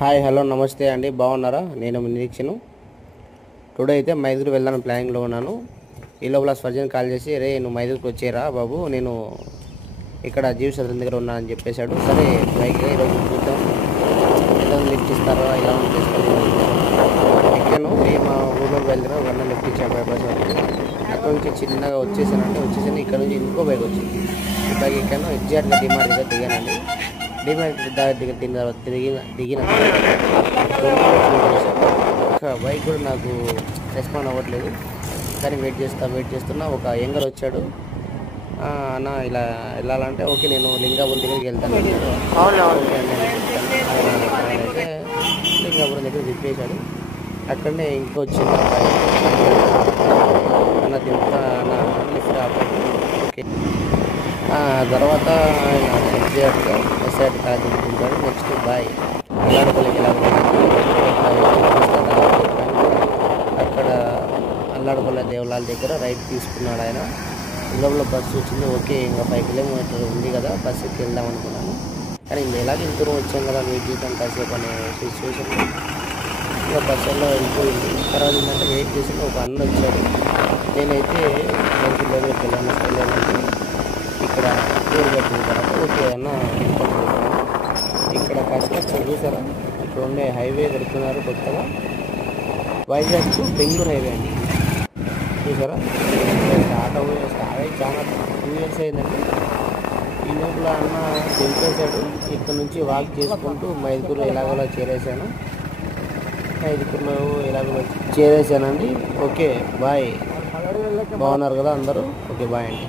Hi hello నమస్తే అండి, బాగున్నారా? నేను మీ నిరీక్షను. టుడే అయితే మైదుగురు వెళ్దాను ప్లానింగ్లో ఉన్నాను. ఈ లోపల స్వర్జన్ కాల్ చేసి, రే నువ్వు మైదుగురికి వచ్చేరా బాబు, నేను ఇక్కడ జీవి సదరం దగ్గర ఉన్నా అని చెప్పేశాడు. సరే బైక్ ఈరోజు చూద్దాం, ఏదో లిఫ్ట్ ఇస్తారా ఇలా తీసుకొని ఎక్కాను. మా ఊళ్ళోకి బయలుదేరా ఒక లిఫ్ట్ ఇచ్చాను బైపాస్ వరకు. అక్కడ నుంచి చిన్నగా వచ్చేసాను. ఇక్కడ నుంచి ఇంకో బైక్ వచ్చింది. ఈ బైక్ ఎక్కాను. ఎగ్జాక్ట్గా డిమార్ట్ దగ్గర దిగానండి. డిమార్ట్ దగ్గర దిగిన బైక్ కూడా నాకు రెస్పాండ్ అవ్వట్లేదు. కానీ వెయిట్ చేస్తున్నా. ఒక యంగర్ వచ్చాడు. అన్న ఇలా వెళ్ళాలంటే ఓకే నేను లింగాపురం దగ్గరికి వెళ్తాను. అయితే లింగాపురం దగ్గర తిప్పేశాడు. అక్కడనే ఇంకో చిన్న అన్న తింటా అన్న లిఫ్ట్ ఆపాడు. ఓకే తర్వాత ఆయన ఎగ్జాక్ట్గా ఎస్ఆర్టీ కాలేజ్ తింటాడు. నెక్స్ట్ బాయ్ అల్లాడుపల్లికి అక్కడ అల్లాడుపల్లి దేవాలయాల దగ్గర రైట్ తీసుకున్నాడు ఆయన. ఇందులో బస్సు వచ్చింది. ఓకే ఇంకా 5 కిలోమీటర్లు ఉంది కదా, బస్సుకి వెళ్దాం అనుకున్నాను. కానీ ఎలాగ ఇంత దూరం వచ్చాం కదా, వెయిట్ చేద్దాం కాసేపు అనే సిచ్యువేషన్ ఇంకా బస్సులో వెళ్ళిపోయింది. తర్వాత ఏంటంటే వెయిట్ చేసిన ఒక అన్న వచ్చాడు. నేనైతే 10 కిలోమీటర్కి వెళ్ళానంటే ఇక్కడ టూర్ పెట్టిన తర్వాత ఓకే అన్న ఇక్కడ కష్టం చూసారా, ఇక్కడ ఉండే హైవే పెడుతున్నారు కొత్తగా, వైజాగ్ టు బెంగళూరు హైవే అండి. చూసారా స్టార్ట్ అయ్యి చాలా 2 ఇయర్స్ అయిందండి. ఈ లోపల అన్న దింపేశాడు. ఇక్కడ నుంచి వాక్ చేసుకుంటూ మైదుగురు ఎలాగోలా చేరేసాను. మైదుగురులో ఎలాగోలా చేరేసానండి. ఓకే బాయ్, బాగున్నారు కదా అందరూ? ఓకే బాయ్ అండి.